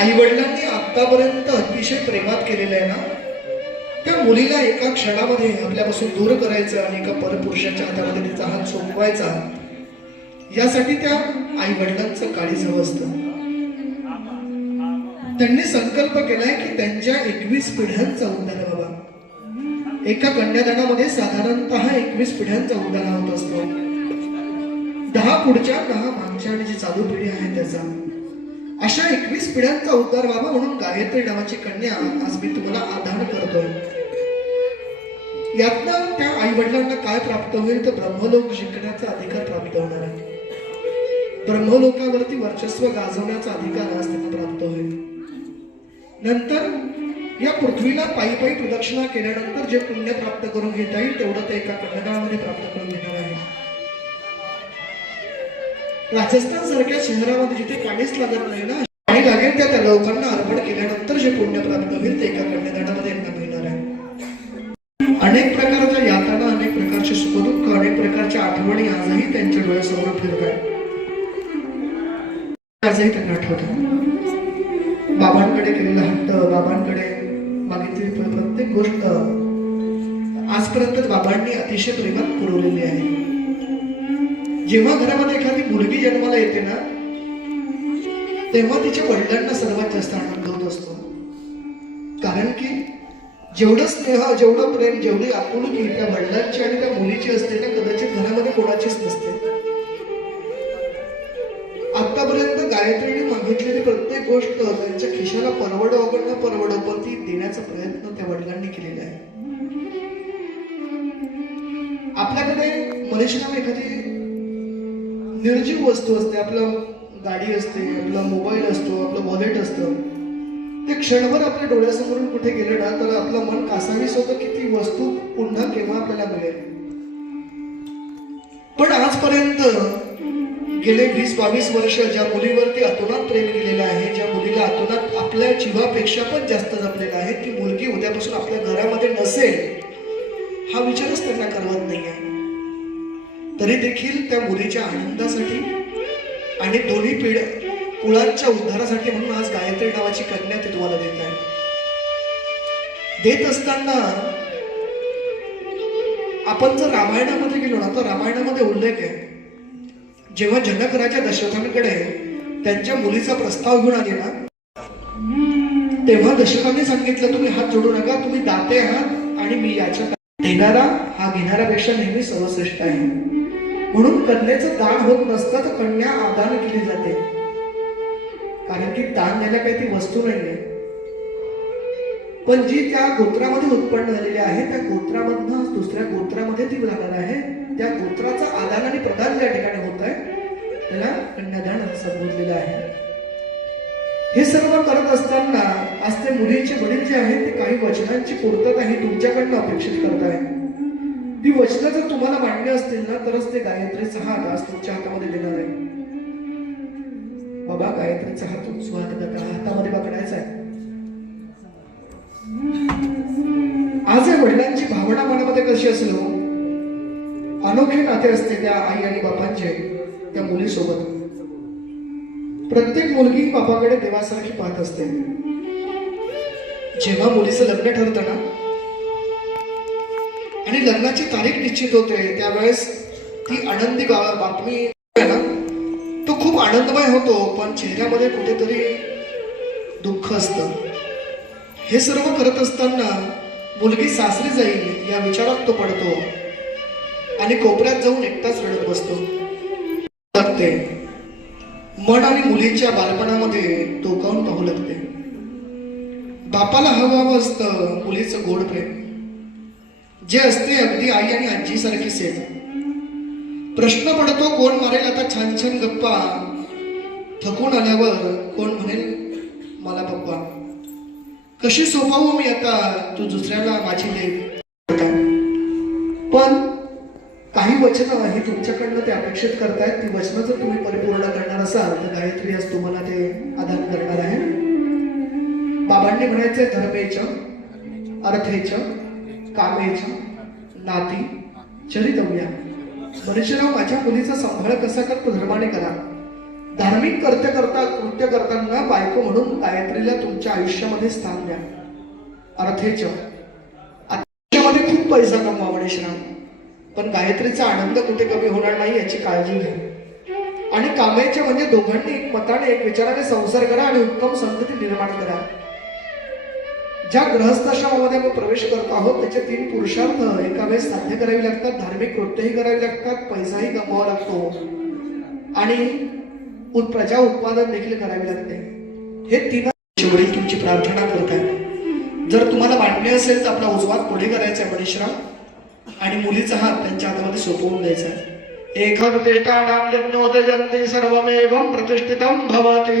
आई वडिलांनी आतापर्यंत अतिशय प्रेमात केलेलं आहे ना, त्या मुलीला एका क्षणामध्ये आपल्यापासून दूर करायचं आणि एका परपुरुषाच्या हातामध्ये तिचा हात सोपवायचा, यासाठी त्या आई वडिलांचं काळीज हवं असतं. त्यांनी संकल्प केलाय की त्यांच्या 21 पिढ्यांचा उद्धार व्हावा. एका कन्यादानामध्ये साधारणतः 21 पिढ्यांचा उद्धार होत असतो. 10 पुढच्या 10 मागच्या आणि जी चालू पिढी आहे त्याचा, अशा 21 पिढ्यांचा उद्धार व्हावा म्हणून गायत्री नावाची कन्या आज मी तुम्हाला आधान करतोय. यातनं त्या आई वडिलांना काय प्राप्त होईल तर ब्रह्मलोक शिकण्याचा अधिकार प्राप्त होणार आहे. ब्रह्मलोकावरती वर्चस्व गाजवण्याचा अधिकार आज त्यांना प्राप्त होईल. नंतर या पृथ्वीला पायी पायी प्रदक्षिणा केल्यानंतर जे पुण्य प्राप्त करून घेता येईल तेवढं ते एका कन्यादानामध्ये प्राप्त करून घेणार आहे. राजस्थान सारख्या शहरामध्ये जिथे पाणीच लागत नाही ना, पाणी लागेल त्या लोकांना अर्पण केल्यानंतर जे पुण्य प्राप्त होईल ते एका कन्यादानामध्ये यांना मिळणार आहे. अनेक प्रकारच्या यातना, अनेक प्रकारचे सुखदुःख, अनेक प्रकारच्या आठवणी आजही त्यांच्या डोळ्यासमोर फिरत आहेत. आजही त्यांना आठवतात. बाबांकडे केलेला हट्ट, बाबांकडे मागितलेली प्रत्येक गोष्ट आजपर्यंत बाबांनी अतिशय प्रेमात पुरवलेली आहे. जेव्हा घरामध्ये एखादी मुलगी जन्माला येते ना, तेव्हा तिच्या वडिलांना सर्वात जास्त आनंद होत असतो. कारण की जेवढं स्नेह, जेवढं प्रेम, जेवढी आपुलकी त्या वडिलांची आणि त्या मुलीची असते ना, कदाचित घरामध्ये कोणाचीच नसते. आतापर्यंत गायत्रीने मागितलेली प्रत्येक गोष्ट त्यांच्या खिशाला परवडो व न परवडो, पण ती देण्याचा प्रयत्न त्या वडिलांनी केलेला आहे. आपल्याकडे मनुष्याला एखादी निर्जीव वस्तू असते, आपलं गाडी असते, आपला मोबाईल असतो, आपलं वॉलेट असतं. ते क्षणभर आपल्या डोळ्यासमोरून कुठे गेले ना तर आपलं मन कासावीस होतं की ती वस्तू पुन्हा केव्हा आपल्याला मिळेल. पण आजपर्यंत गेले 20-22 वर्ष ज्या मुलीवरती अतोनात प्रेम केलेलं आहे, ज्या मुलीला अतोनात आपल्या जीवापेक्षा पण जास्त जपलेला आहे, ती मुलगी उद्यापासून आपल्या घरामध्ये नसेल हा विचारच त्यांना करवत नाही आहे. तरी देखील त्या मुलीच्या आनंदासाठी आणि दोन्ही कुळांच्या उद्धारासाठी म्हणून आज गायत्री नावाची कन्या ते तुम्हाला देत आहे. देत असताना आपण जर रामायणामध्ये गेलो ना तर रामायणामध्ये उल्लेख आहे, जेव्हा जनक राजा दशरथांकडे त्यांच्या मुलीचा प्रस्ताव घेऊन आले ना, तेव्हा दशरथांनी सांगितलं तुम्ही हात जोडू नका, तुम्ही दाते आहात आणि मी याच्या देणारा हा घेणाऱ्यापेक्षा नेहमी सर्वश्रेष्ठ आहे. म्हणून कन्येचं दान होत नसतं तर कन्या आदान केली जाते. कारण की दान द्यायला काही ती वस्तू नाहीये, पण जी त्या गोत्रामध्ये उत्पन्न झालेली आहे त्या गोत्रामधनं दुसऱ्या गोत्रामध्ये ती जाणार आहे, त्या गोत्राचं आदान आणि प्रदान ज्या ठिकाणी होत आहे त्याला कन्यादान संबोधलेलं आहे. हे सर्व करत असताना आज ते मुलीचे वडील जे आहेत ते काही वचनांची पूर्तता ही तुमच्याकडनं अपेक्षित करत आहे. ती वचनं जर तुम्हाला मान्य असतील ना तरच ते गायत्रीचा हात आज तुमच्या हातामध्ये देणार आहे. बाबा गायत्रीचा हात हातामध्ये पकडायचा आहे. आज या वडिलांची भावना मनामध्ये कशी असलो, अनोखे नाते असते त्या आई आणि बापांचे त्या मुलीसोबत. प्रत्येक मुलगी बापाकडे देवासारखी पाहत असते. जेव्हा मुलीचं लग्न ठरतं ना आणि लग्नाची तारीख निश्चित होते त्यावेळेस ती आनंदी बातमी आहे ना, तो खूप आनंदमय होतो, पण चेहऱ्यामध्ये कुठेतरी दुःख असतं. हे सर्व करत असताना मुलगी सासरी जाईल या विचारात तो पडतो आणि कोपऱ्यात जाऊन एकटाच रडत बसतो. मन आणि मुलीच्या बालपणामध्ये टोकावून पाहू लागते. बापाला हवं असतं मुलीचं गोड प्रेम, जे असते अगदी आई आणि आजी सारखी सेव. प्रश्न पडतो कोण मारेल आता छान छान गप्पा, थकून आल्यावर कोण म्हणेल मला पप्पा. कशी सोपावू मी आता तू दुसऱ्याला माझी लेक. पण काही वचनं ही तुमच्याकडनं ते अपेक्षित करतायत. ती वचनं जर तुम्ही परिपूर्ण करणार असाल तर गायत्री आज तुम्हाला ते आदान करणार आहे. बाबांनी म्हणायचंय धर्मेच, अर्थेच, कामेच, नाती, चरितव्या. मनुष्यराव माझ्या मुलीचा सांभाळ कसा करतो धर्माने करा. धार्मिक कृत्य करताना बायको म्हणून गायत्रीला तुमच्या आयुष्यामध्ये स्थान द्या. अर्थेच आयुष्यामध्ये खूप पैसा कमवा श्राम, पण गायत्रीचा आनंद कुठे कमी होणार नाही याची काळजी घ्या. आणि कामायचे म्हणजे दोघांनी एक मताने एक विचाराने संसार करा आणि उत्तम संतती निर्माण करा. ज्या गृहस्थाश्रमामध्ये आपण प्रवेश करत आहोत त्याचे 3 पुरुषार्थ एका वेळेस साध्य करावे लागतात. धार्मिक कृत्यही करावी लागतात, पैसाही कमवावा लागतो आणि प्रजा उत्पादन देखील करावे लागते. हे 3 वडील तुमची प्रार्थना करतात. जर तुम्हाला वाटणे असेल तर आपला उजवात पुढे करायचा आहे परिश्रम आणि मुलीचा हात त्यांच्या हातामध्ये सोपवून द्यायचा आहे. एकप्रतिष्ठानां जन्मोदजन्ति सर्वमेवं प्रतिष्ठितं भवति.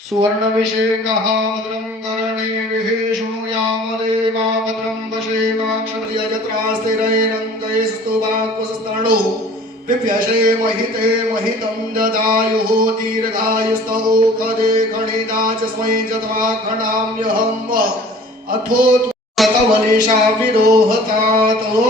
सुवर्णविषेकः भद्रं कर्णेभिः शृणुयामदेवा भद्रं वशेमाक्षरयजत्रास्थिरैरङ्गैः स्तुवाक्वसस्तरणो विप्यशे महिते महितं ददायुः दीर्घायुस्तौखदे खणिदा च स्मै जत्वाखणाम्यहम् अथो तवलेशा विरोहतातो.